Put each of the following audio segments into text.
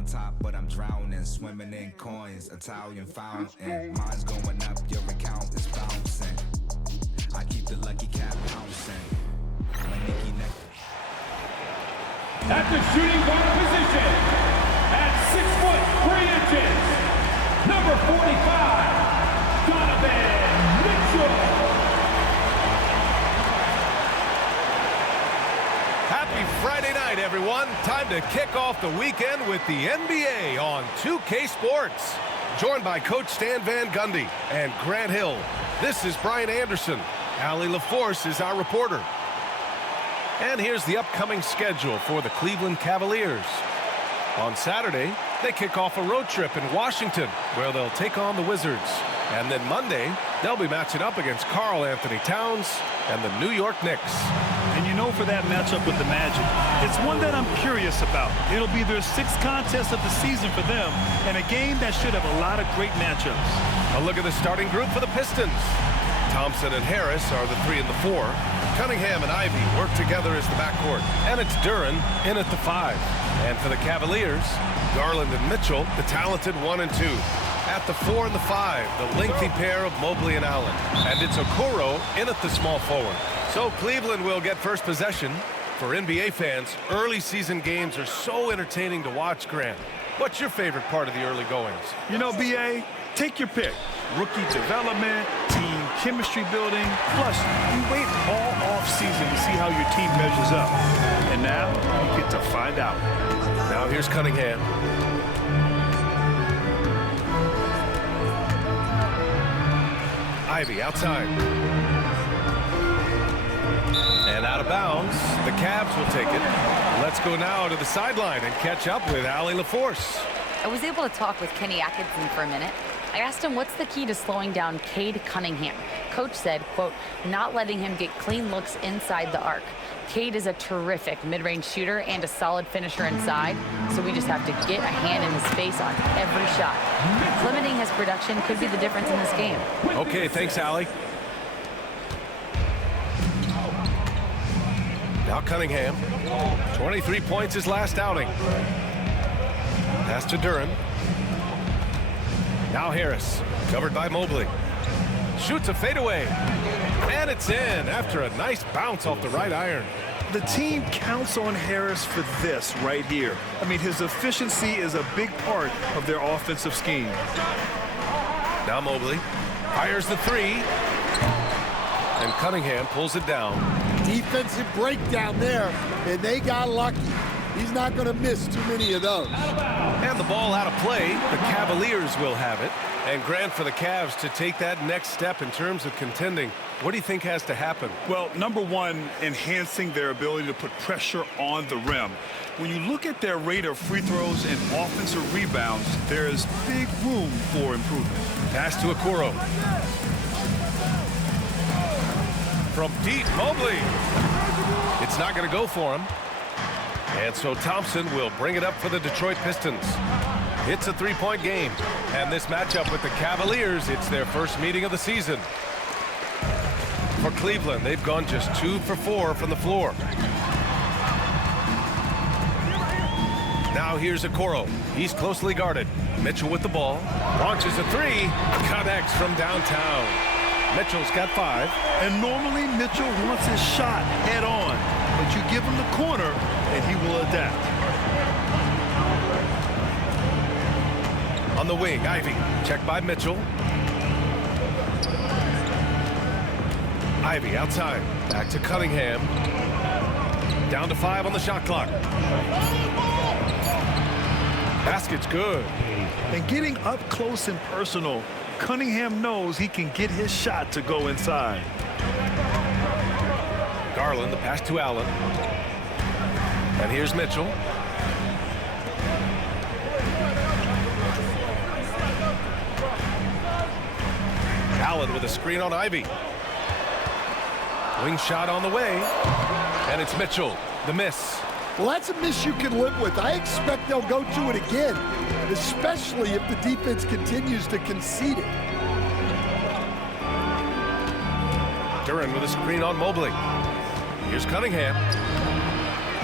on top, but I'm drowning, swimming in coins, Italian fountain. Mine's going up, your account is bouncing. I keep the lucky cat bouncing. At the shooting guard position, at 6'3", number 45, Donovan Mitchell. Happy Friday night, everyone. Time to kick off the weekend with the NBA on 2K Sports. Joined by Coach Stan Van Gundy and Grant Hill. This is Brian Anderson. Allie LaForce is our reporter. And here's the upcoming schedule for the Cleveland Cavaliers. On Saturday, they kick off a road trip in Washington, where they'll take on the Wizards. And then Monday, they'll be matching up against Karl Anthony Towns and the New York Knicks. And you know, for that matchup with the Magic, it's one that I'm curious about. It'll be their 6th contest of the season for them, and a game that should have a lot of great matchups. A look at the starting group for the Pistons. Thompson and Harris are the 3 and the 4. Cunningham and Ivy work together as the backcourt. And it's Duren in at the 5. And for the Cavaliers, Garland and Mitchell, the talented 1 and 2. At the 4 and the 5, the lengthy pair of Mobley and Allen. And it's Okoro in at the small forward. So Cleveland will get first possession. For NBA fans, early season games are so entertaining to watch, Grant. What's your favorite part of the early goings? You know, B.A., take your pick. Rookie development, team chemistry building. Plus, you wait all off-season to see how your team measures up. And now, you get to find out. Now here's Cunningham. Ivy outside. And out of bounds. The Cavs will take it. Let's go now to the sideline and catch up with Allie LaForce. I was able to talk with Kenny Atkinson for a minute. I asked him what's the key to slowing down Cade Cunningham. Coach said, quote, not letting him get clean looks inside the arc. Cade is a terrific mid-range shooter and a solid finisher inside, so we just have to get a hand in his face on every shot. Limiting his production could be the difference in this game. Okay, thanks, Allie. Now Cunningham. 23 points his last outing. Pass to Duren. Now Harris, covered by Mobley. Shoots a fadeaway. And it's in after a nice bounce off the right iron. The team counts on Harris for this right here. I mean, his efficiency is a big part of their offensive scheme. Now Mobley fires the 3. And Cunningham pulls it down. Defensive breakdown there, and they got lucky. He's not going to miss too many of those. And the ball out of play. The Cavaliers will have it. And Grant, for the Cavs to take that next step in terms of contending, what do you think has to happen? Well, number one, enhancing their ability to put pressure on the rim. When you look at their rate of free throws and offensive rebounds, there is big room for improvement. Pass to Okoro. From deep, Mobley. It's not going to go for him. And so Thompson will bring it up for the Detroit Pistons. It's a 3-point game. And this matchup with the Cavaliers, it's their first meeting of the season. For Cleveland, they've gone just 2 for 4 from the floor. Now here's Okoro. He's closely guarded. Mitchell with the ball. Launches a 3. Connects from downtown. Mitchell's got 5. And normally Mitchell wants his shot head on. But you give him the corner, and he will adapt. On the wing, Ivy. Checked by Mitchell. Ivy outside. Back to Cunningham. Down to 5 on the shot clock. Basket's good. And getting up close and personal, Cunningham knows he can get his shot to go inside. Garland, the pass to Allen. And here's Mitchell. Allen with a screen on Ivy. Wing shot on the way. And it's Mitchell, the miss. Well, that's a miss you can live with. I expect they'll go to it again, especially if the defense continues to concede it. Duren with a screen on Mobley. Here's Cunningham.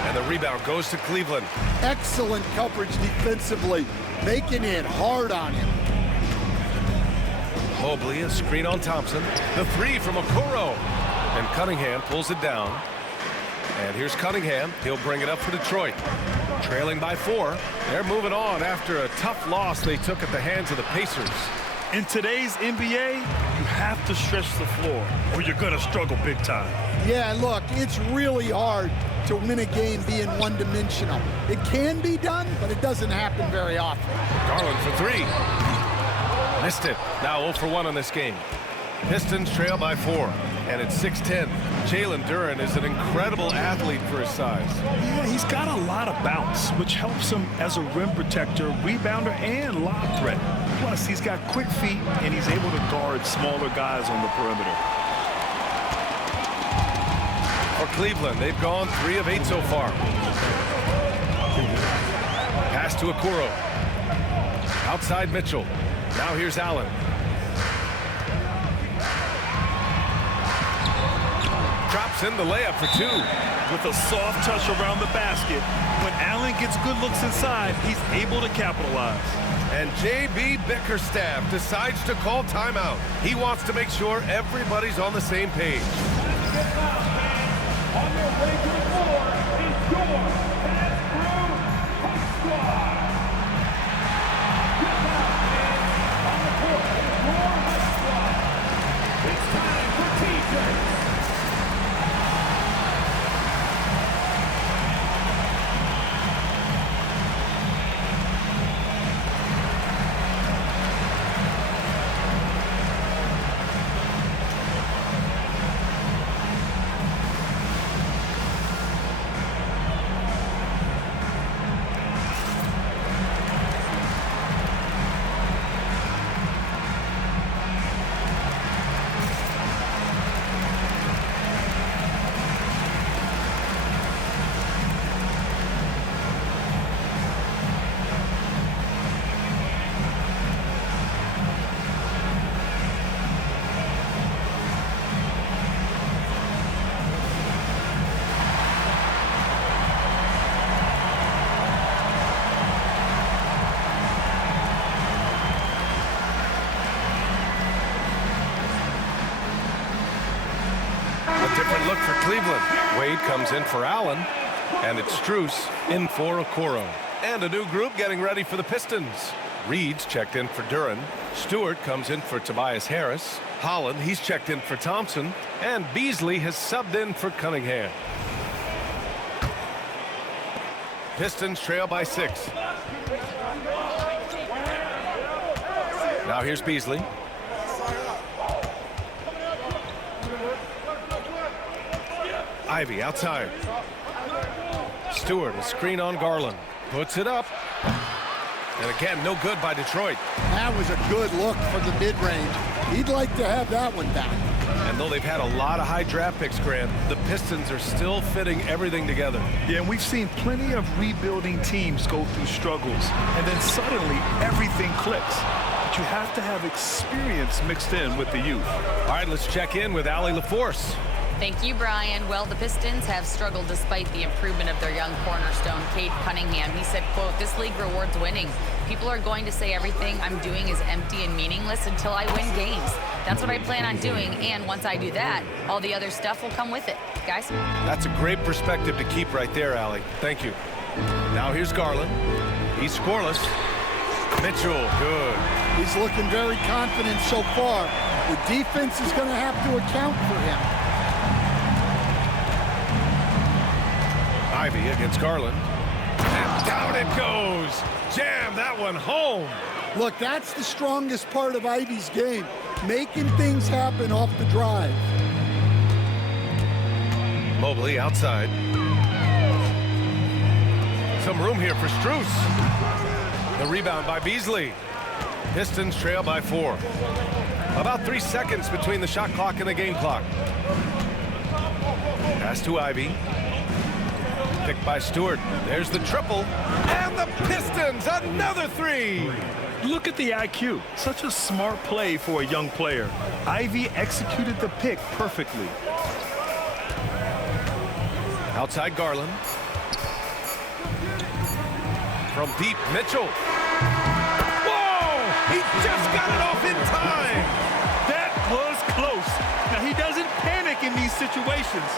And the rebound goes to Cleveland. Excellent coverage defensively, making it hard on him. Mobley, a screen on Thompson. The three from Okoro. And Cunningham pulls it down. And here's Cunningham. He'll bring it up for Detroit. Trailing by 4. They're moving on after a tough loss they took at the hands of the Pacers. In today's NBA, you have to stretch the floor or you're going to struggle big time. Yeah, look, it's really hard to win a game being one-dimensional. It can be done, but it doesn't happen very often. Garland for 3. Missed it. Now 0 for 1 on this game. Pistons trail by 4. And it's 6-10. Jalen Duren is an incredible athlete for his size. Yeah, he's got a lot of bounce, which helps him as a rim protector, rebounder, and lob threat. Plus, he's got quick feet, and he's able to guard smaller guys on the perimeter. For Cleveland, they've gone 3 of 8 so far. Pass to Okoro. Outside Mitchell. Now here's Allen. Drops in the layup for 2. With a soft touch around the basket, when Allen gets good looks inside, he's able to capitalize. And J.B. Bickerstaff decides to call timeout. He wants to make sure everybody's on the same page. On their way to the floor is your Fast Brew Hot Squad. Get out on the court is your Hot Squad. It's time for T-shirts. Different look for Cleveland. Wade comes in for Allen, and it's Strus in for Okoro. And a new group getting ready for the Pistons. Reed's checked in for Duren. Stewart comes in for Tobias Harris. Holland, he's checked in for Thompson. And Beasley has subbed in for Cunningham. Pistons trail by 6. Now here's Beasley. Ivy outside. Stewart, a screen on Garland. Puts it up. And again, no good by Detroit. That was a good look from the mid-range. He'd like to have that one back. And though they've had a lot of high draft picks, Grant, the Pistons are still fitting everything together. Yeah, and we've seen plenty of rebuilding teams go through struggles, and then suddenly everything clicks. But you have to have experience mixed in with the youth. All right, let's check in with Allie LaForce. Thank you, Brian. Well, the Pistons have struggled despite the improvement of their young cornerstone, Cade Cunningham. He said, quote, "This league rewards winning. People are going to say everything I'm doing is empty and meaningless until I win games. That's what I plan on doing, and once I do that, all the other stuff will come with it." Guys? That's a great perspective to keep right there, Allie. Thank you. Now here's Garland. He's scoreless. Mitchell, good. He's looking very confident so far. The defense is going to have to account for him. Ivy against Garland. And down it goes. Jam that one home. Look, that's the strongest part of Ivy's game, making things happen off the drive. Mobley outside. Some room here for Strus. The rebound by Beasley. Pistons trail by 4. About 3 seconds between the shot clock and the game clock. Pass to Ivy. Picked by Stewart. There's the triple. And the Pistons, another 3. Look at the IQ. Such a smart play for a young player. Ivy executed the pick perfectly. Outside Garland. from deep, Mitchell. Whoa! He just got it off in time! That was close. Now, he doesn't panic in these situations.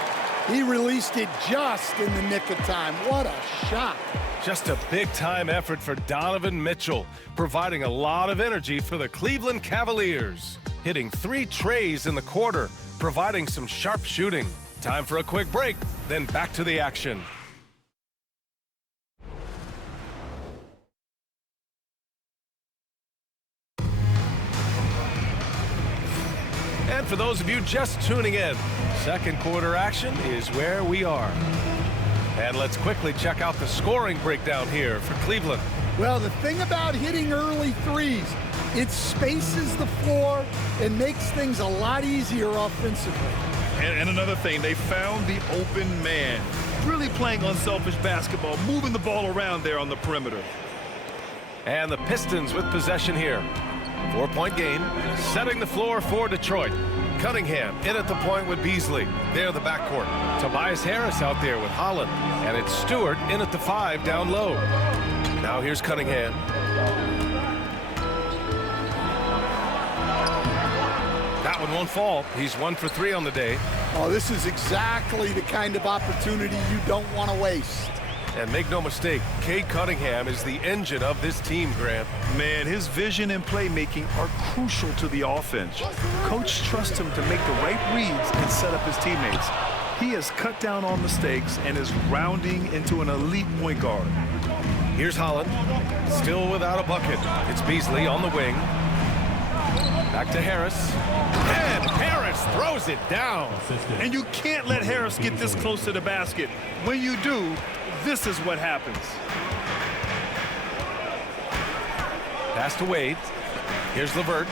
He released it just in the nick of time. What a shot. Just a big-time effort for Donovan Mitchell, providing a lot of energy for the Cleveland Cavaliers. Hitting 3 trays in the quarter, providing some sharp shooting. Time for a quick break, then back to the action. And for those of you just tuning in, second quarter action is where we are. And let's quickly check out the scoring breakdown here for Cleveland. Well, the thing about hitting early threes, it spaces the floor and makes things a lot easier offensively. And another thing, they found the open man. Really playing unselfish basketball, moving the ball around there on the perimeter. And the Pistons with possession here. 4-point game, setting the floor for Detroit. Cunningham in at the point with Beasley. They're the backcourt. Tobias Harris out there with Holland. And it's Stewart in at the 5 down low. Now here's Cunningham. That one won't fall. He's 1 for 3 on the day. Oh, this is exactly the kind of opportunity you don't want to waste. And make no mistake, Cade Cunningham is the engine of this team, Grant. Man, his vision and playmaking are crucial to the offense. Coach trusts him to make the right reads and set up his teammates. He has cut down on mistakes and is rounding into an elite point guard. Here's Holland, still without a bucket. It's Beasley on the wing. Back to Harris. And Harris throws it down. And you can't let Harris get this close to the basket. When you do, this is what happens. Pass to Wade. Here's LeVert.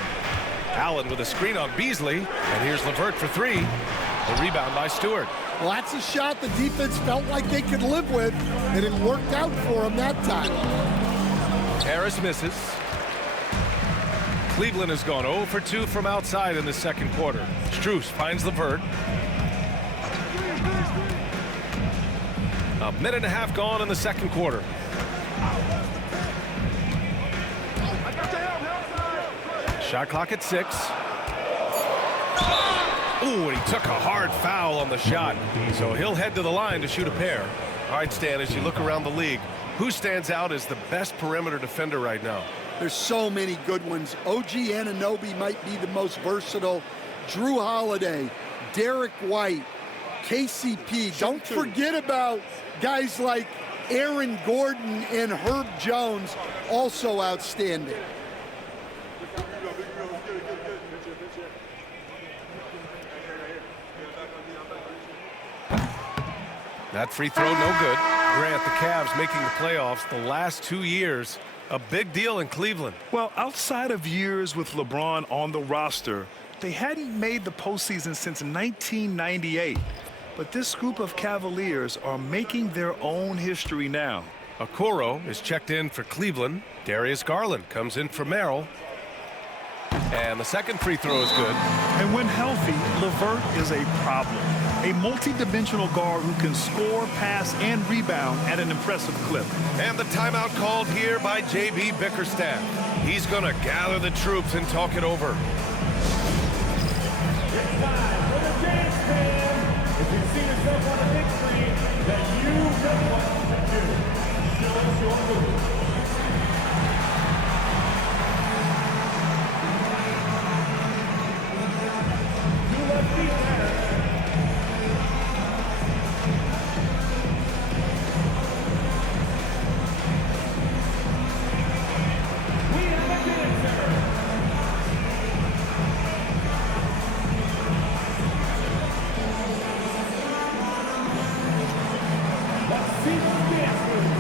Allen with a screen on Beasley. And here's LeVert for 3. The rebound by Stewart. Well, that's a shot the defense felt like they could live with, and it worked out for them that time. Harris misses. Cleveland has gone 0 for 2 from outside in the second quarter. Strus finds LeVert. A minute and a half gone in the second quarter. Shot clock at 6. Ooh, and he took a hard foul on the shot. So he'll head to the line to shoot a pair. All right, Stan, as you look around the league, who stands out as the best perimeter defender right now? There's so many good ones. OG Anunoby might be the most versatile. Drew Holiday, Derek White, KCP. Don't forget about guys like Aaron Gordon and Herb Jones, also outstanding. That free throw, no good. Grant, the Cavs making the playoffs the last 2 years. A big deal in Cleveland. Well, outside of years with LeBron on the roster, they hadn't made the postseason since 1998. But this group of Cavaliers are making their own history now. Okoro is checked in for Cleveland. Darius Garland comes in for Merrill. And the second free throw is good. And when healthy, LeVert is a problem. A multi-dimensional guard who can score, pass, and rebound at an impressive clip. And the timeout called here by J.B. Bickerstaff. He's going to gather the troops and talk it over. It's time for the dance fan. If you see yourself on the big screen, then you know what to do. Show us your move. You left feet there. We have a dancer. Let's see the dance move.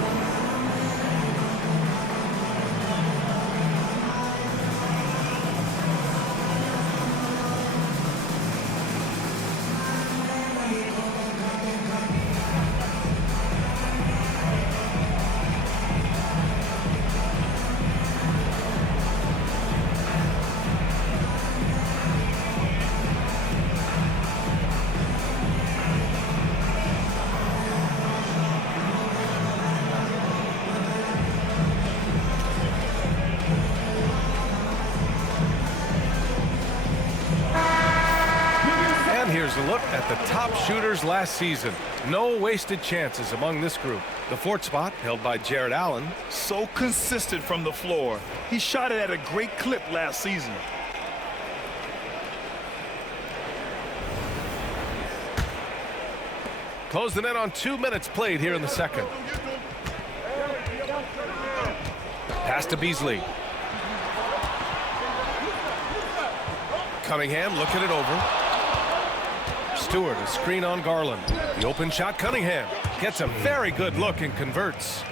at the top shooters last season. No wasted chances among this group. The fourth spot held by Jared Allen. So consistent from the floor. He shot it at a great clip last season. Close the net on 2 minutes played here in the second. Pass to Beasley. Cunningham looking it over. Stewart, a screen on Garland. The open shot, Cunningham gets a very good look and converts.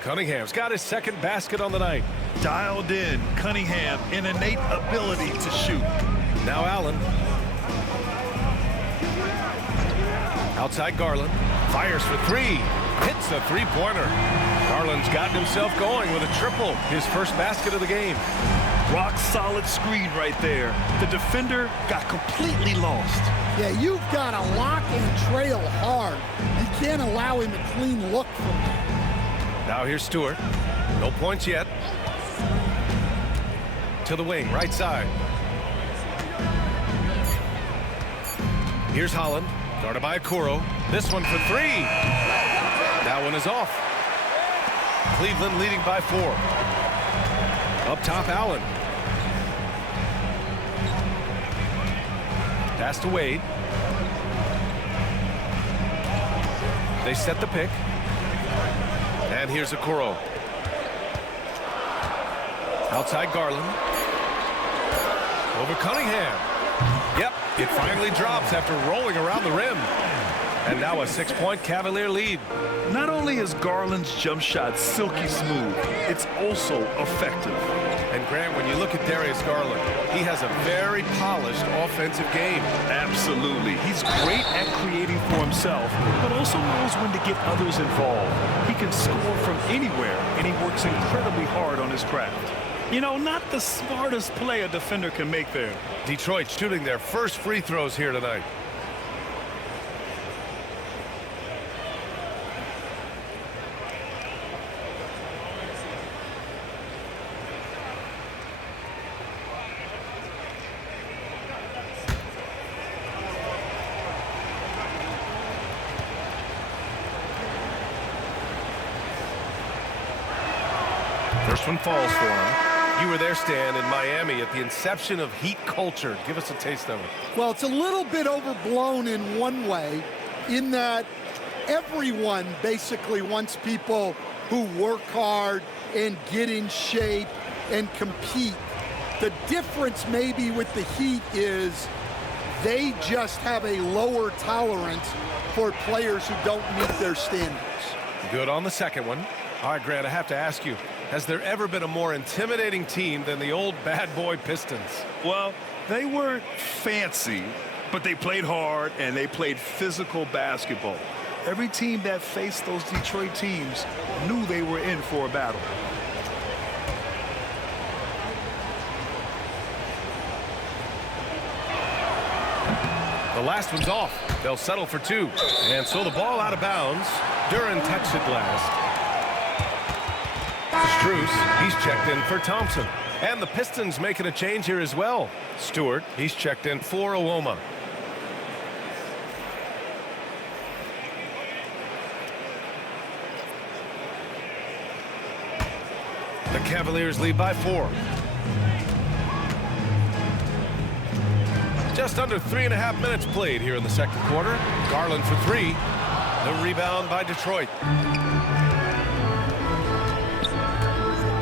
Cunningham's got his second basket on the night. Dialed in, Cunningham, an innate ability to shoot. Now Allen. Outside Garland. Fires for three. Hits the three-pointer. Garland's gotten himself going with a triple. His first basket of the game. Rock solid screen right there. The defender got completely lost. Yeah, you've got to lock and trail hard. You can't allow him a clean look from that. Now here's Stewart. No points yet. To the wing, right side. Here's Holland. Guarded by Okoro. This one for three. That one is off. Cleveland leading by 4. Up top, Allen. Pass to Wade. They set the pick. And here's Okoro. Outside Garland. Over Cunningham. Yep, it finally drops after rolling around the rim. And now a 6-point Cavalier lead. Not only is Garland's jump shot silky smooth, it's also effective. And Grant, when you look at Darius Garland, he has a very polished offensive game. Absolutely. He's great at creating for himself, but also knows when to get others involved. He can score from anywhere, and he works incredibly hard on his craft. You know, not the smartest play a defender can make there. Detroit shooting their first free throws here tonight. First one falls for him. You were there, Stan, in Miami at the inception of Heat culture. Give us a taste of it. Well, it's a little bit overblown in one way, in that everyone basically wants people who work hard and get in shape and compete. The difference maybe with the Heat is they just have a lower tolerance for players who don't meet their standards. Good on the second one. All right, Grant, I have to ask you, has there ever been a more intimidating team than the old bad boy Pistons? Well, they weren't fancy, but they played hard and they played physical basketball. Every team that faced those Detroit teams knew they were in for a battle. The last one's off. They'll settle for 2. And so the ball out of bounds. Duran touched it last. Strus, he's checked in for Thompson. And the Pistons making a change here as well. Stewart, he's checked in for Uoma. The Cavaliers lead by 4. Just under 3.5 minutes played here in the second quarter. Garland for 3. The rebound by Detroit.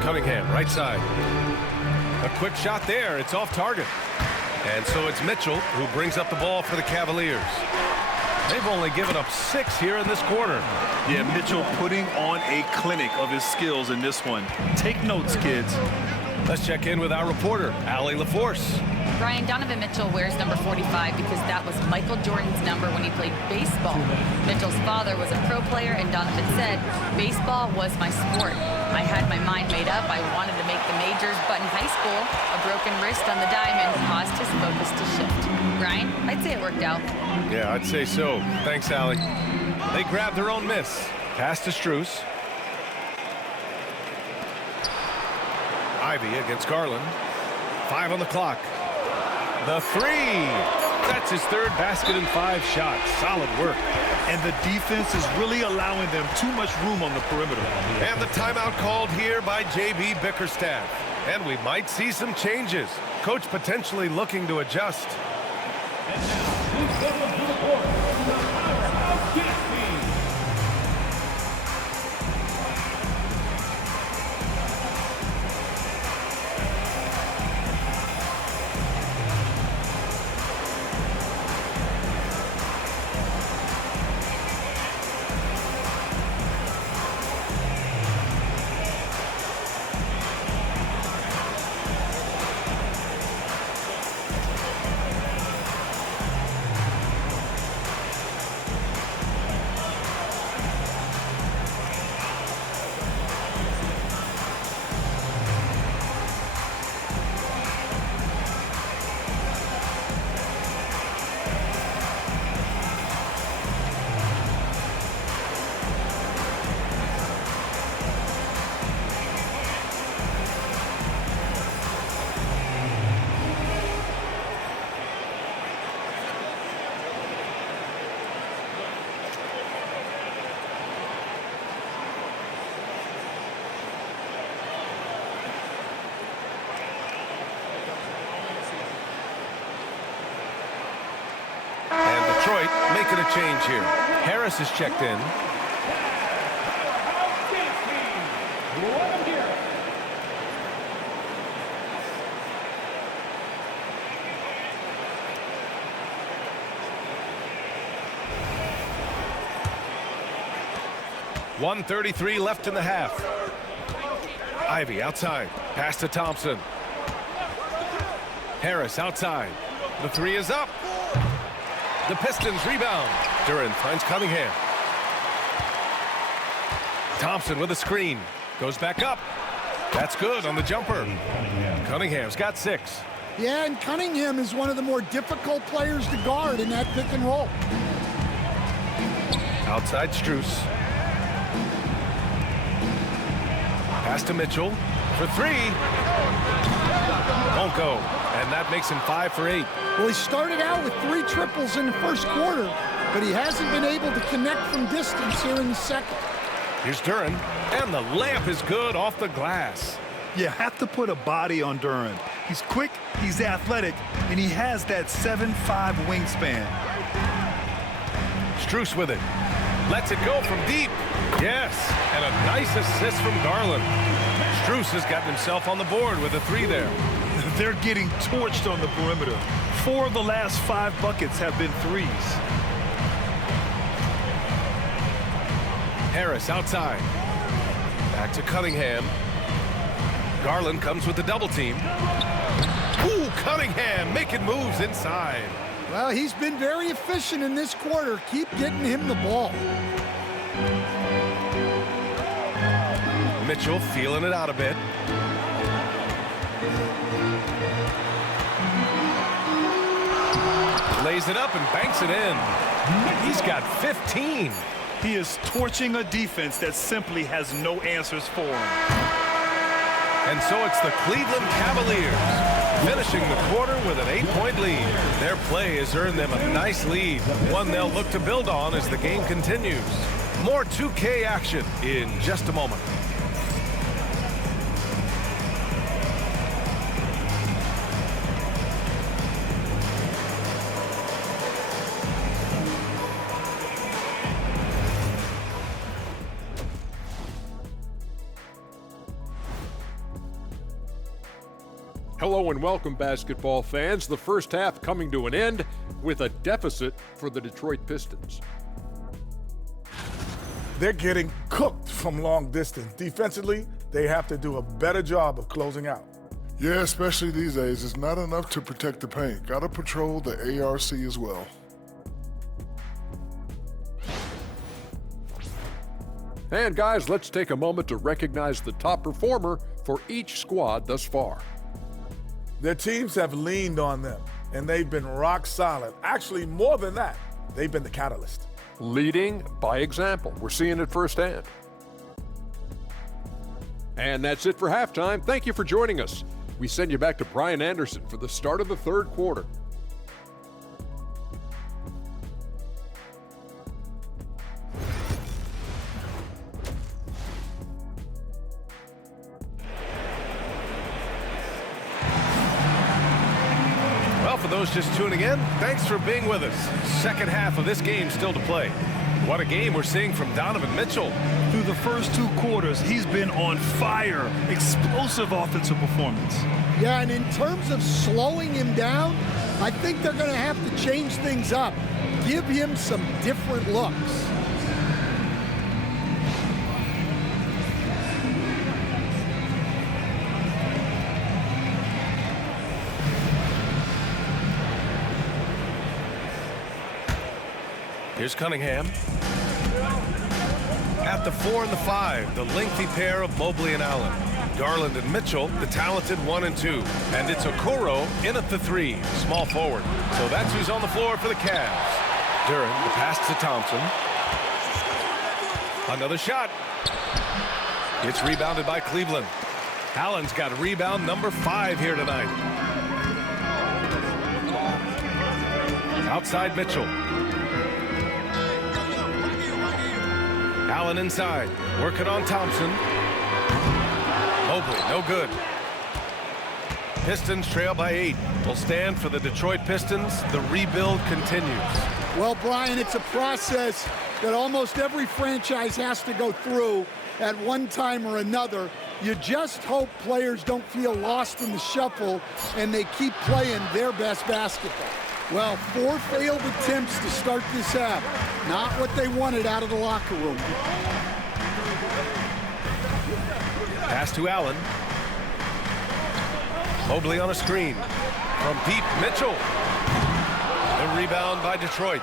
Cunningham, right side. A quick shot there. It's off target. And so it's Mitchell who brings up the ball for the Cavaliers. They've only given up 6 here in this quarter. Yeah, Mitchell putting on a clinic of his skills in this one. Take notes, kids. Let's check in with our reporter, Allie LaForce. Brian, Donovan Mitchell wears number 45 because that was Michael Jordan's number when he played baseball. Mitchell's father was a pro player, and Donovan said, "Baseball was my sport. I had my mind made up. I wanted to make the majors, but in high school, a broken wrist on the diamond caused his focus to shift." Brian, I'd say it worked out. Yeah, I'd say so. Thanks, Allie. They grabbed their own miss. Pass to Strus. Ivy against Garland. 5 on the clock. The 3. That's his third basket in 5 shots. Solid work. And the defense is really allowing them too much room on the perimeter. And the timeout called here by J.B. Bickerstaff. And we might see some changes. Coach potentially looking to adjust. And now, please welcome to the court, the powerhouse dance team. And Detroit making a change here. Harris is checked in. Powerhouse dance team. Let them hear it. .133 left in the half. Ivy outside. Pass to Thompson. Harris outside. The 3 is up. The Pistons rebound. Duran finds Cunningham. Thompson with a screen. Goes back up. That's good on the jumper. Cunningham's got 6. Yeah, and Cunningham is one of the more difficult players to guard in that pick and roll. Outside Strus. Pass to Mitchell for 3. Won't go. And that makes him 5 for 8. Well, he started out with 3 triples in the first quarter, but he hasn't been able to connect from distance here in the second. Here's Duran, and the layup is good off the glass. You have to put a body on Duran. He's quick, he's athletic, and he has that 7'5" wingspan. Strus with it. Lets it go from deep. Yes, and a nice assist from Garland. Strus has gotten himself on the board with a 3 there. They're getting torched on the perimeter. 4 of the last 5 buckets have been 3s. Harris outside. Back to Cunningham. Garland comes with the double team. Ooh, Cunningham making moves inside. Well, he's been very efficient in this quarter. Keep getting him the ball. Mitchell feeling it out a bit. Lays it up and banks it in. He's got 15. He is torching a defense that simply has no answers for him. And so it's the Cleveland Cavaliers finishing the quarter with an 8-point lead. Their play has earned them a nice lead, one they'll look to build on as the game continues. More 2K action in just a moment. Hello and welcome, basketball fans. The first half coming to an end with a deficit for the Detroit Pistons. They're getting cooked from long distance. Defensively, they have to do a better job of closing out. Yeah, especially these days. It's not enough to protect the paint. Got to patrol the ARC as well. And guys, let's take a moment to recognize the top performer for each squad thus far. Their teams have leaned on them, and they've been rock solid. Actually, more than that, they've been the catalyst. Leading by example. We're seeing it firsthand. And that's it for halftime. Thank you for joining us. We send you back to Brian Anderson for the start of the third quarter. those just tuning in, thanks for being with us. Second half of this game still to play. What a game we're seeing from Donovan Mitchell. Through the first 2 quarters, he's been on fire. Explosive offensive performance. Yeah, and in terms of slowing him down, I think they're going to have to change things up. Give him some different looks. Here's Cunningham. At the 4 and the 5, the lengthy pair of Mobley and Allen. Garland and Mitchell, the talented 1 and 2. And it's Okoro in at the 3, small forward. So that's who's on the floor for the Cavs. Duren, the pass to Thompson. Another shot. It's rebounded by Cleveland. Allen's got rebound number 5 here tonight. Outside Mitchell. Allen inside, working on Thompson. Mobley, no good. Pistons trail by 8. Will stand for the Detroit Pistons. The rebuild continues. Well, Brian, it's a process that almost every franchise has to go through at one time or another. You just hope players don't feel lost in the shuffle and they keep playing their best basketball. Well, 4 failed attempts to start this half. Not what they wanted out of the locker room. Pass to Allen. Mobley on a screen. From deep, Mitchell. The rebound by Detroit.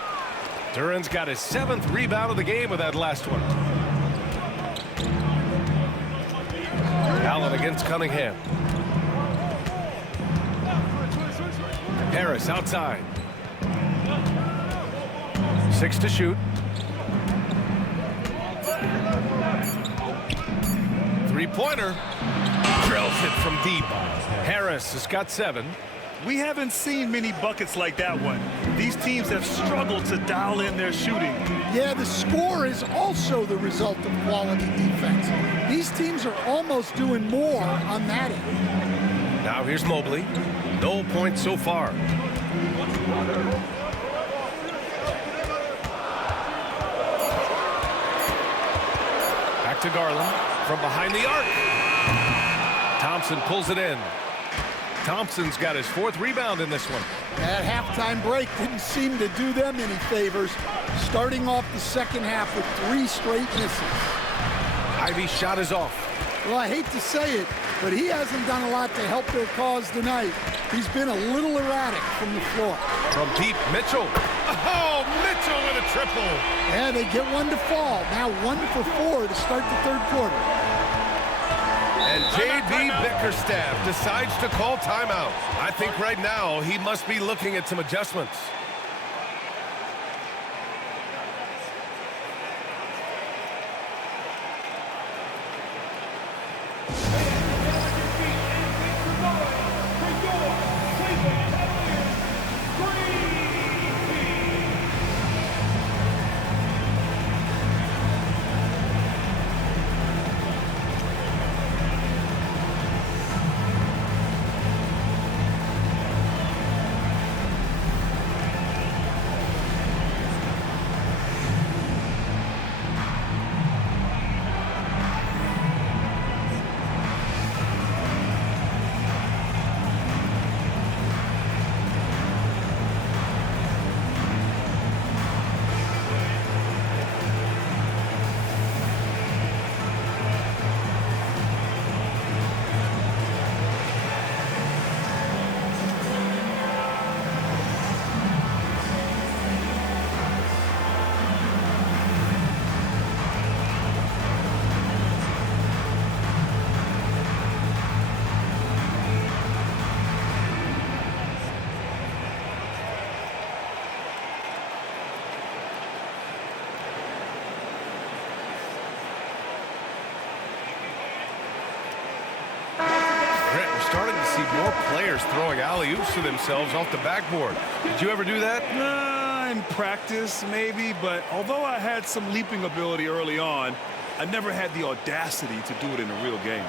Duren's got his 7th rebound of the game with that last one. Allen against Cunningham. Harris outside. 6 to shoot. 3-pointer. Drills it from deep. Harris has got 7. We haven't seen many buckets like that one. These teams have struggled to dial in their shooting. Yeah, the score is also the result of quality defense. These teams are almost doing more on that end. Now here's Mobley. No points so far. Back to Garland from behind the arc. Thompson pulls it in. Thompson's got his 4th rebound in this one. That halftime break didn't seem to do them any favors, starting off the second half with 3 straight misses. Ivy's shot is off. Well, I hate to say it, but he hasn't done a lot to help their cause tonight. He's been a little erratic from the floor. From deep, Mitchell. Oh, Mitchell with a triple. Yeah, they get one to fall. Now 1 for 4 to start the 3rd quarter. And J.B. Bickerstaff decides to call timeout. I think right now he must be looking at some adjustments. Starting to see more players throwing alley-oops to themselves off the backboard. Did you ever do that? In practice, maybe, but although I had some leaping ability early on, I never had the audacity to do it in a real game.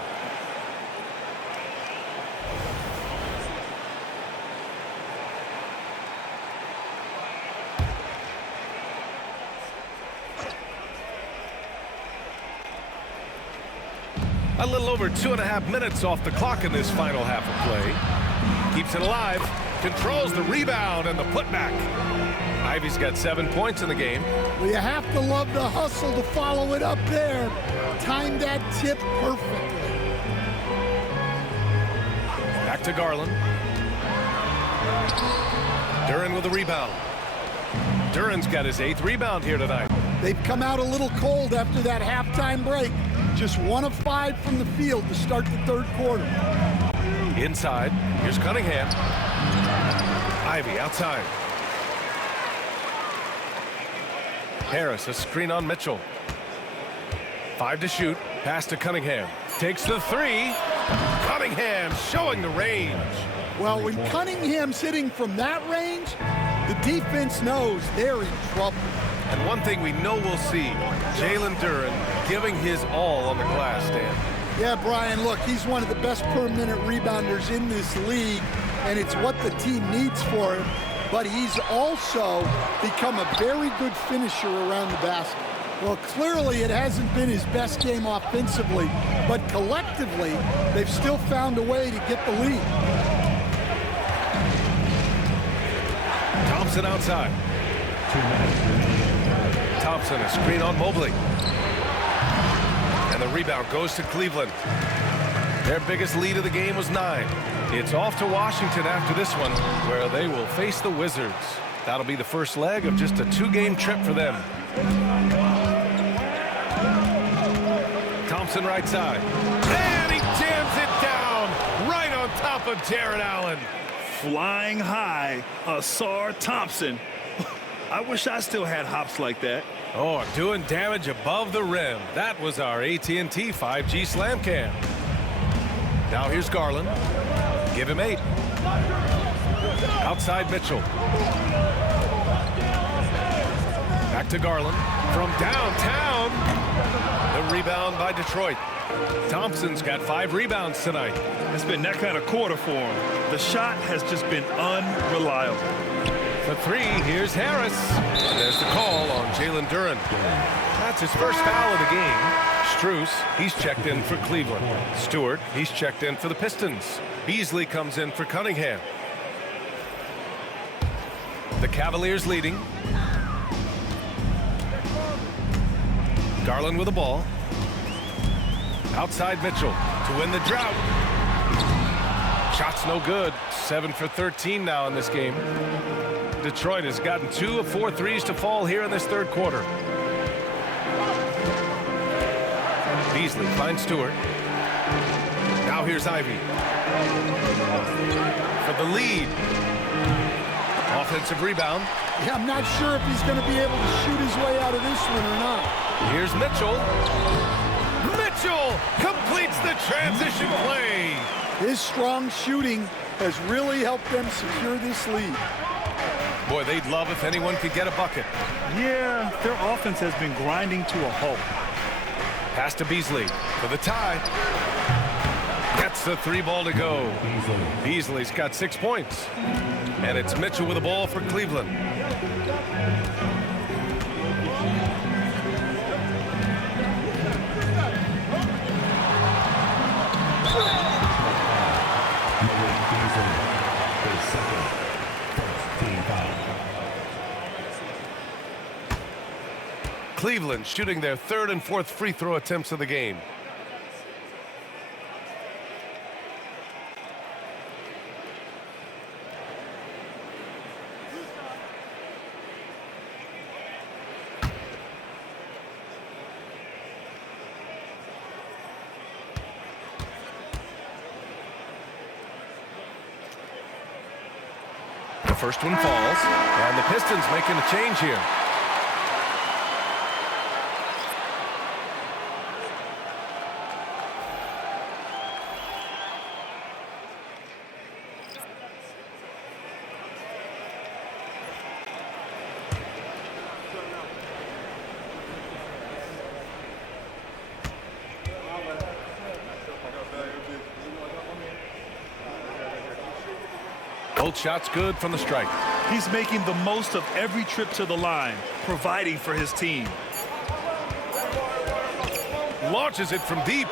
A little over 2.5 minutes off the clock in this final half of play. Keeps it alive, controls the rebound and the putback. Ivy's got 7 points in the game. Well, you have to love the hustle to follow it up there. Timed that tip perfectly. Back to Garland. Duren with the rebound. Duren's got his 8th rebound here tonight. They've come out a little cold after that halftime break. Just 1 of 5 from the field to start the third quarter. Inside, here's Cunningham. Ivy outside. Harris, a screen on Mitchell. 5 to shoot, pass to Cunningham. Takes the 3. Cunningham showing the range. Well, when Cunningham's hitting from that range, the defense knows they're in trouble. And one thing we know we'll see, Jalen Duren giving his all on the glass, Dan. Yeah, Brian, look, he's one of the best per-minute rebounders in this league, and it's what the team needs for him. But he's also become a very good finisher around the basket. Well, clearly it hasn't been his best game offensively, but collectively, they've still found a way to get the lead. Thompson outside. Thompson, a screen on Mobley. And the rebound goes to Cleveland. Their biggest lead of the game was 9. It's off to Washington after this one, where they will face the Wizards. That'll be the first leg of just a 2-game trip for them. Thompson right side. And he jams it down right on top of Jared Allen. Flying high, Asar Thompson. I wish I still had hops like that. Oh, doing damage above the rim. That was our AT&T 5G Slam Cam. Now here's Garland. Give him 8. Outside Mitchell. Back to Garland. From downtown. The rebound by Detroit. Thompson's got 5 rebounds tonight. It's been that kind of quarter for him. The shot has just been unreliable. The 3, here's Harris. And there's the call on Jalen Duren. That's his first foul of the game. Strus, he's checked in for Cleveland. Stewart, he's checked in for the Pistons. Beasley comes in for Cunningham. The Cavaliers leading. Garland with the ball. Outside Mitchell to win the drought. Shot's no good. 7 for 13 now in this game. Detroit has gotten 2 of 4 threes to fall here in this third quarter. Beasley finds Stewart. Now here's Ivy. For the lead. Offensive rebound. Yeah, I'm not sure if he's going to be able to shoot his way out of this one or not. Here's Mitchell. Mitchell completes the transition play. His strong shooting has really helped them secure this lead. Boy, they'd love if anyone could get a bucket. Yeah, their offense has been grinding to a halt. Pass to Beasley for the tie. Gets the 3 ball to go. Beasley's got 6 points. And it's Mitchell with the ball for Cleveland. Cleveland shooting their 3rd and 4th free throw attempts of the game. The first one falls, and the Pistons making a change here. Both shots good from the strike. He's making the most of every trip to the line, providing for his team. Launches it from deep.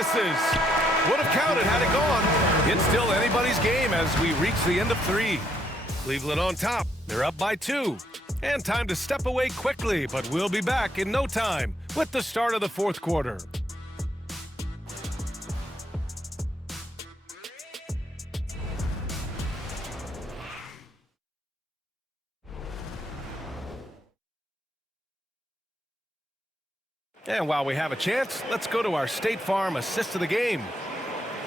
misses. Would have counted had it gone. It's still anybody's game as we reach the end of 3. Cleveland on top. They're up by 2. And time to step away quickly, but we'll be back in no time with the start of the 4th quarter. And while we have a chance, let's go to our State Farm assist of the game.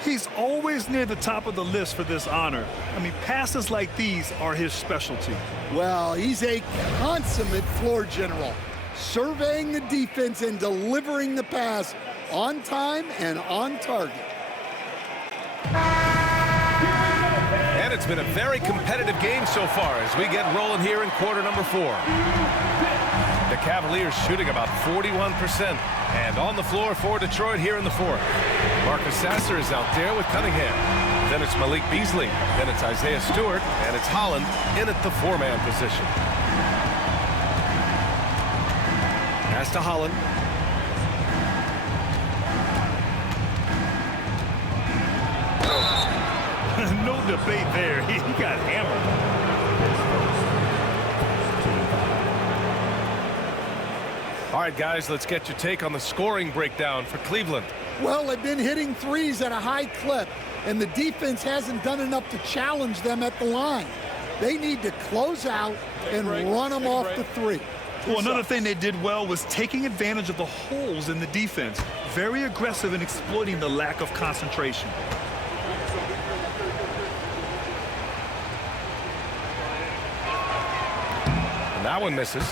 He's always near the top of the list for this honor. I mean, passes like these are his specialty. Well, he's a consummate floor general, surveying the defense and delivering the pass on time and on target. And it's been a very competitive game so far as we get rolling here in quarter number 4. The Cavaliers shooting about 41%. And on the floor for Detroit here in the 4th. Marcus Sasser is out there with Cunningham. Then it's Malik Beasley. Then it's Isaiah Stewart. And it's Holland in at the 4-man position. Pass to Holland. No debate there. He got hammered. All right, guys, let's get your take on the scoring breakdown for Cleveland. Well, they've been hitting threes at a high clip, and the defense hasn't done enough to challenge them at the line. They need to close out and run them off the 3. Well, another thing they did well was taking advantage of the holes in the defense. Very aggressive in exploiting the lack of concentration. And that one misses.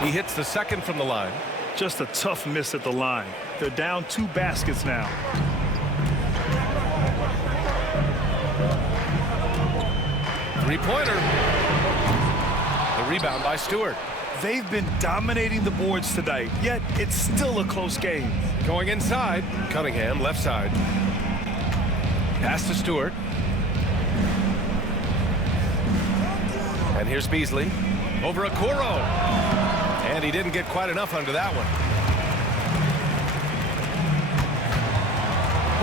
He hits the second from the line. Just a tough miss at the line. They're down 2 baskets now. Three-pointer. The rebound by Stewart. They've been dominating the boards tonight, yet it's still a close game. Going inside. Cunningham, left side. Pass to Stewart. And here's Beasley. Over Okoro. And he didn't get quite enough under that one.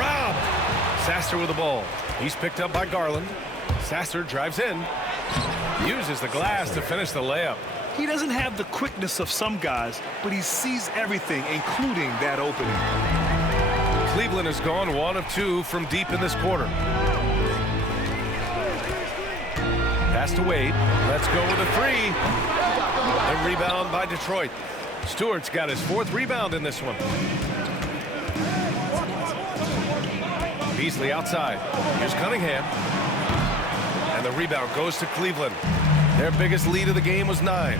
Rob! Sasser with the ball. He's picked up by Garland. Sasser drives in. Uses the glass to finish the layup. He doesn't have the quickness of some guys, but he sees everything, including that opening. Cleveland has gone 1 of 2 from deep in this quarter. Pass to Wade. Let's go with a 3. The rebound by Detroit. Stewart's got his 4th rebound in this one. Beasley outside. Here's Cunningham. And the rebound goes to Cleveland. Their biggest lead of the game was 9.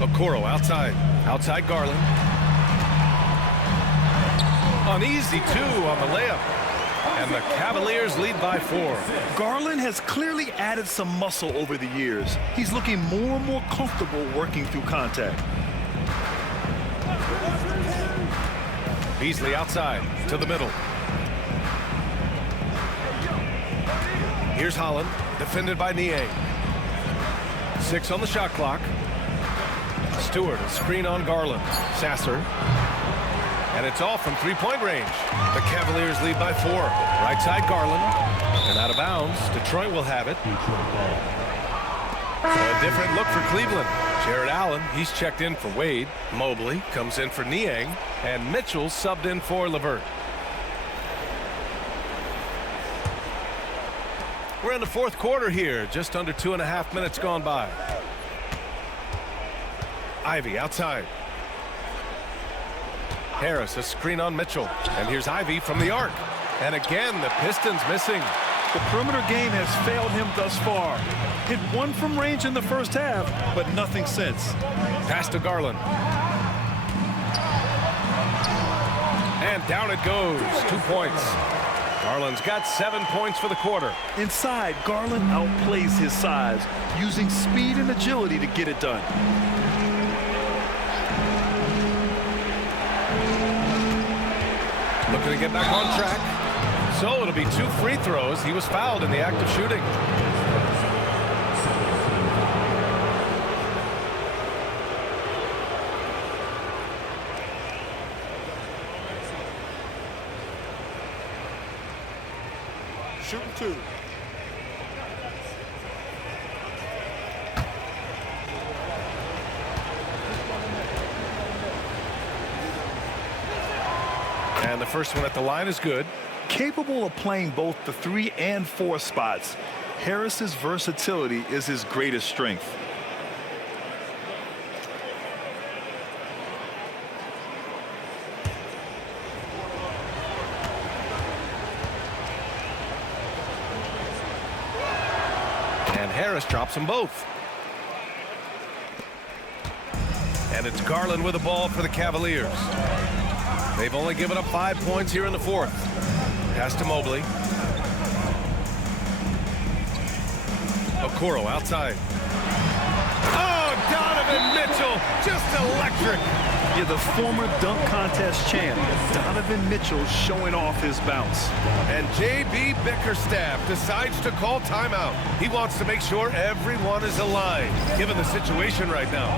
Okoro outside. Outside Garland. An easy 2 on the layup. And the Cavaliers lead by 4. Garland has clearly added some muscle over the years. He's looking more and more comfortable working through contact. Beasley outside to the middle. Here's Holland, defended by Niang. 6 on the shot clock. Stewart, a screen on Garland. Sasser. And it's all from 3-point range. The Cavaliers lead by 4. Right side Garland. And out of bounds. Detroit will have it. So a different look for Cleveland. Jared Allen, he's checked in for Wade. Mobley comes in for Niang. And Mitchell subbed in for LeVert. We're in the 4th quarter here. Just under 2.5 minutes gone by. Ivy outside. Harris, a screen on Mitchell. And here's Ivy from the arc. And again, the Pistons missing. The perimeter game has failed him thus far. Hit 1 from range in the first half, but nothing since. Pass to Garland. And down it goes. 2 points. Garland's got 7 points for the quarter. Inside, Garland outplays his size, using speed and agility to get it done. Looking to get back on track. So it'll be 2 free throws. He was fouled in the act of shooting. Shooting 2. And the first one at the line is good. Capable of playing both the 3 and 4 spots, Harris's versatility is his greatest strength. And Harris drops them both. And it's Garland with the ball for the Cavaliers. They've only given up 5 points here in the fourth. Pass to Mobley. Okoro outside. Oh, Donovan Mitchell, just electric. Yeah, the former dunk contest champ, Donovan Mitchell, showing off his bounce. And J.B. Bickerstaff decides to call timeout. He wants to make sure everyone is aligned, given the situation right now.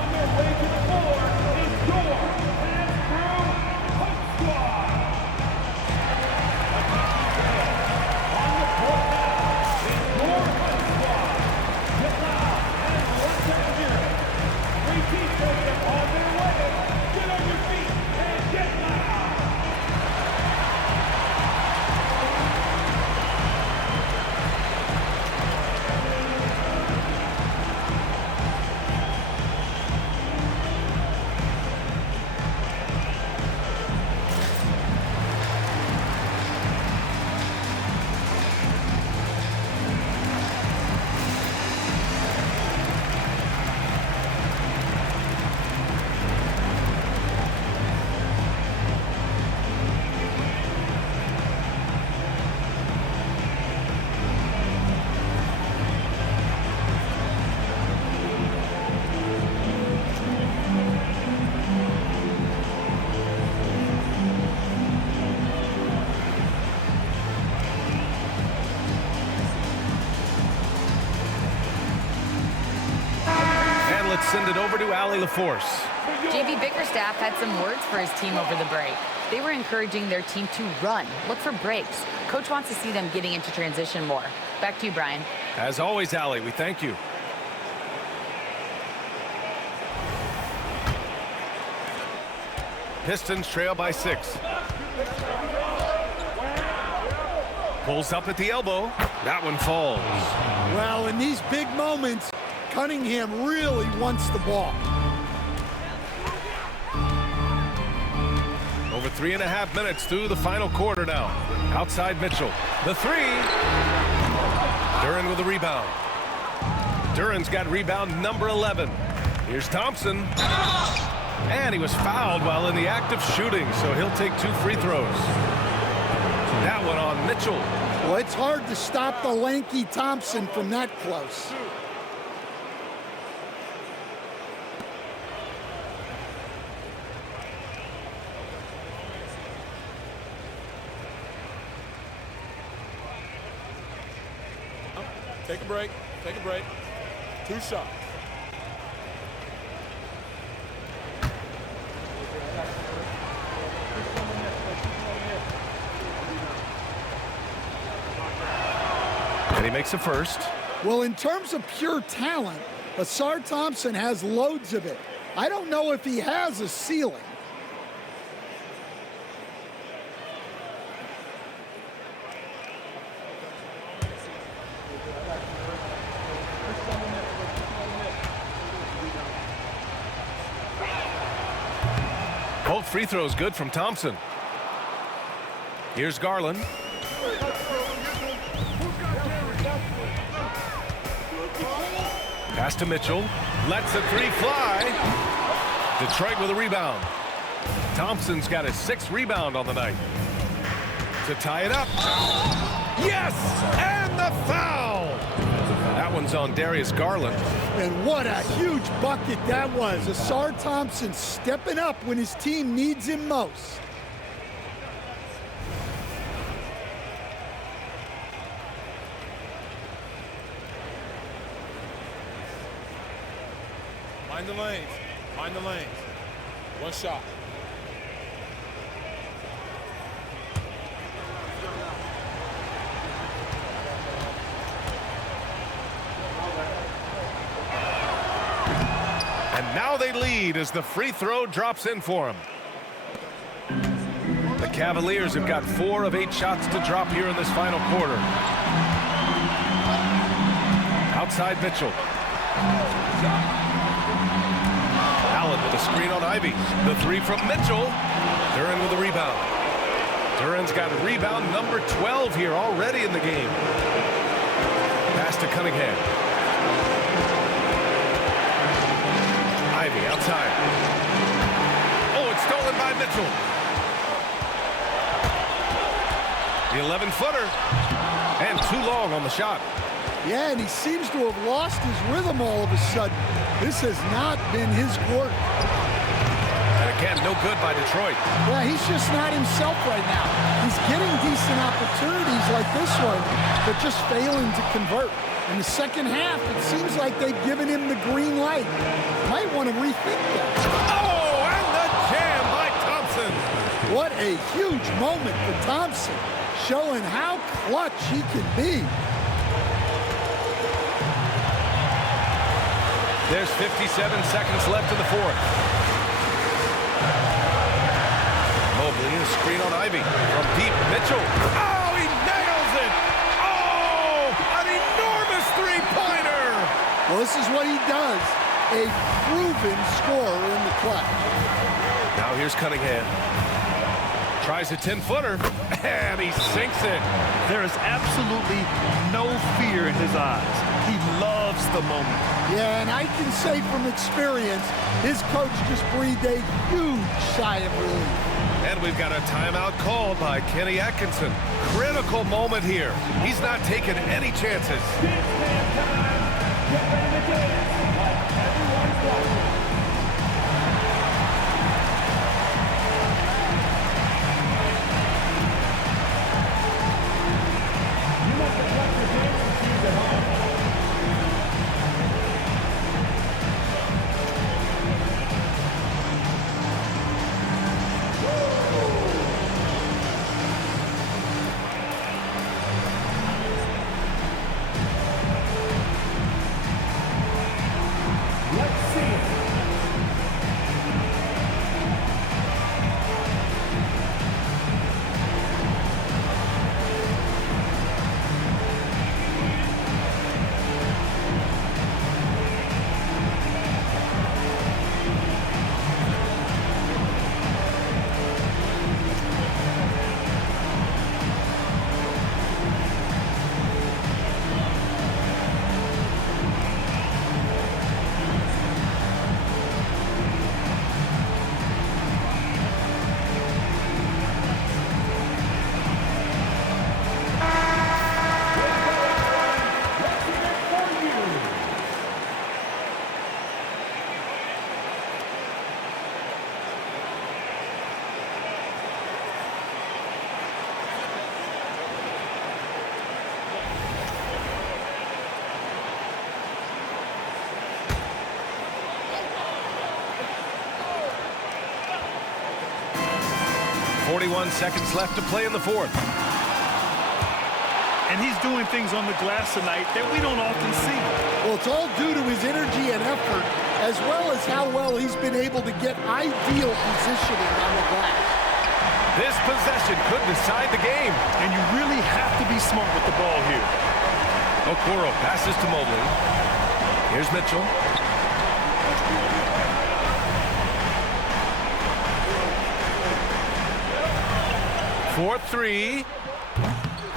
Let's send it over to Allie LaForce. J.B. Bickerstaff had some words for his team over the break. They were encouraging their team to run, look for breaks. Coach wants to see them getting into transition more. Back to you, Brian. As always, Allie, we thank you. Pistons trail by 6. Pulls up at the elbow. That one falls. Well, in these big moments, Cunningham really wants the ball. Over 3.5 minutes through the final quarter now. Outside Mitchell. The 3. Duren with a rebound. Duren's got rebound number 11. Here's Thompson. And he was fouled while in the act of shooting, so he'll take 2 free throws. That one on Mitchell. Well, it's hard to stop the lanky Thompson from that close. Take a break. Take a break. 2 shots. And he makes a first. Well, in terms of pure talent, Asar Thompson has loads of it. I don't know if he has a ceiling. Both free throws good from Thompson. Here's Garland. Pass to Mitchell. Lets the 3 fly. Detroit with a rebound. Thompson's got his 6th rebound on the night. To tie it up. Yes! And the foul! That one's on Darius Garland. And what a huge bucket that was. Asar Thompson stepping up when his team needs him most. Mind the lanes. Mind the lanes. One shot. And now they lead as the free throw drops in for them. The Cavaliers have got 4 of 8 shots to drop here in this final quarter. Outside Mitchell. Allen with a screen on Ivy. The 3 from Mitchell. Duren with a rebound. Duren's got rebound number 12 here already in the game. Pass to Cunningham. Ivy outside. Oh, it's stolen by Mitchell. The 11-footer. And too long on the shot. Yeah, and he seems to have lost his rhythm all of a sudden. This has not been his quarter. And again, no good by Detroit. Yeah, he's just not himself right now. He's getting decent opportunities like this one, but just failing to convert. In the second half, it seems like they've given him the green light. Might want to rethink that. Oh, and the jam by Thompson. What a huge moment for Thompson, showing how clutch he can be. There's 57 seconds left in the fourth. Mobley, a screen on Ivy. From deep, Mitchell. Oh, he nails it! Oh, an enormous three-pointer! Well, this is what he does. A proven scorer in the clutch. Now here's Cunningham. Tries a 10-footer, and he sinks it. There is absolutely no fear in his eyes. He loves the moment. Yeah, and I can say from experience, his coach just breathed a huge sigh of relief. And we've got a timeout called by Kenny Atkinson. Critical moment here. He's not taking any chances. Get ready to dance like everyone's watching. You must have left your dancing shoes at home. Let's see it. Let's hear it for you. 41 seconds left to play in the fourth. And he's doing things on the glass tonight that we don't often see. Well, it's all due to his energy and effort, as well as how well he's been able to get ideal positioning on the glass. This possession could decide the game. And you really have to be smart with the ball here. Okoro passes to Mobley. Here's Mitchell. For 3.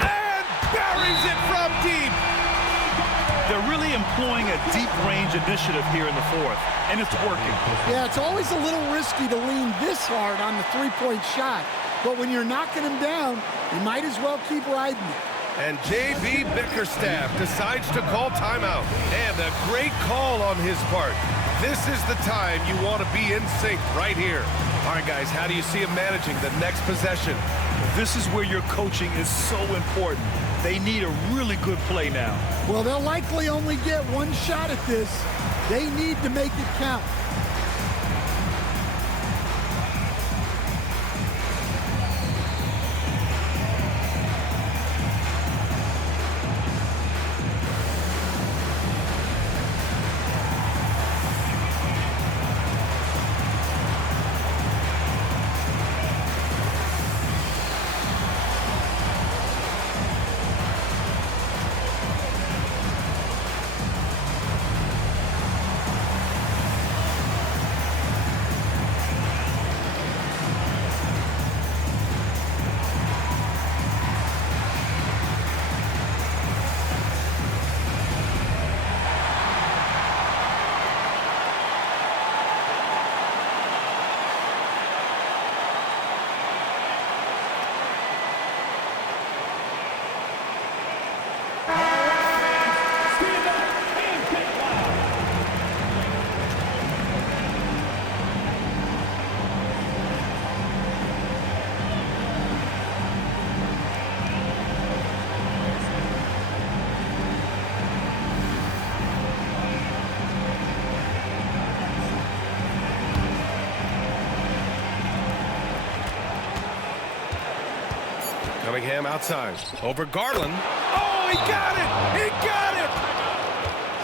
And buries it from deep. They're really employing a deep range initiative here in the fourth, and it's working. Yeah, it's always a little risky to lean this hard on the three-point shot, but when you're knocking him down, you might as well keep riding it. And J.B. Bickerstaff decides to call timeout. And a great call on his part. This is the time you want to be in sync right here. All right, guys, how do you see him managing the next possession? This is where your coaching is so important. They need a really good play now. Well, they'll likely only get one shot at this. They need to make it count. Cunningham outside. Over Garland. Oh, he got it! He got it!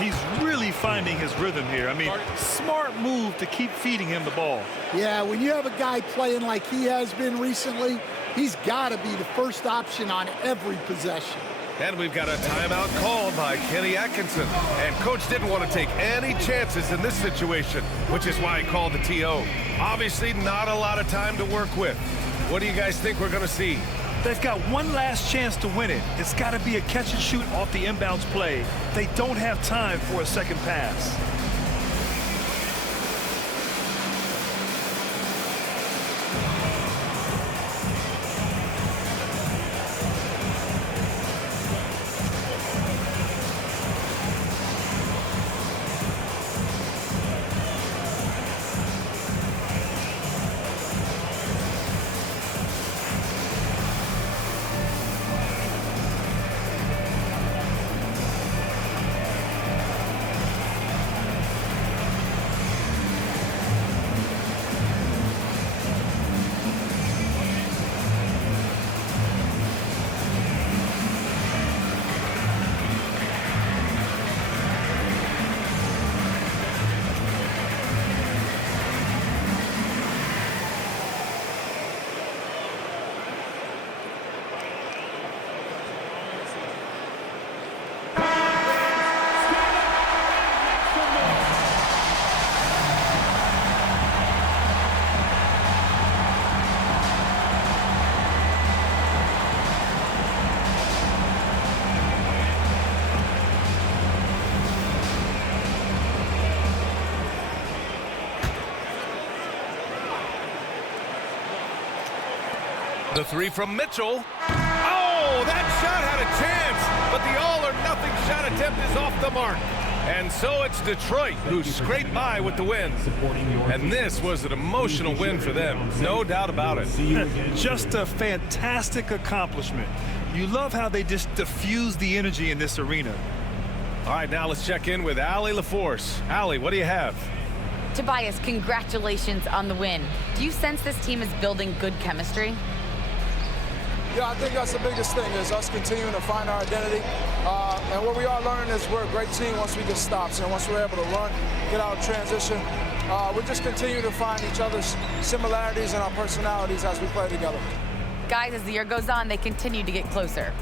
He's really finding his rhythm here. I mean, smart move to keep feeding him the ball. Yeah, when you have a guy playing like he has been recently, he's got to be the first option on every possession. And we've got a timeout called by Kenny Atkinson. And Coach didn't want to take any chances in this situation, which is why he called the TO. Obviously, not a lot of time to work with. What do you guys think we're going to see? They've got one last chance to win it. It's got to be a catch and shoot off the inbounds play. They don't have time for a second pass. The three from Mitchell. Oh, that shot had a chance, but the all-or-nothing shot attempt is off the mark. And so it's Detroit who scraped by with the win. And this was an emotional win for them, no doubt about it. Just a fantastic accomplishment. You love how they just diffuse the energy in this arena. All right, now let's check in with Allie LaForce. Allie, what do you have? Tobias, congratulations on the win. Do you sense this team is building good chemistry? Yeah, I think that's the biggest thing is us continuing to find our identity. And what we are learning is we're a great team once we get stops. And once we're able to run, get out of transition, we just continue to find each other's similarities and our personalities as we play together. Guys, as the year goes on, they continue to get closer.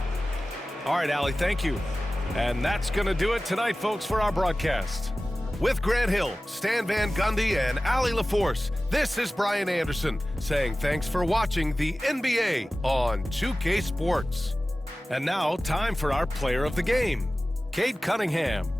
All right, Allie, thank you. And that's going to do it tonight, folks, for our broadcast. With Grant Hill, Stan Van Gundy, and Allie LaForce, this is Brian Anderson saying thanks for watching the NBA on 2K Sports. And now, time for our player of the game, Cade Cunningham.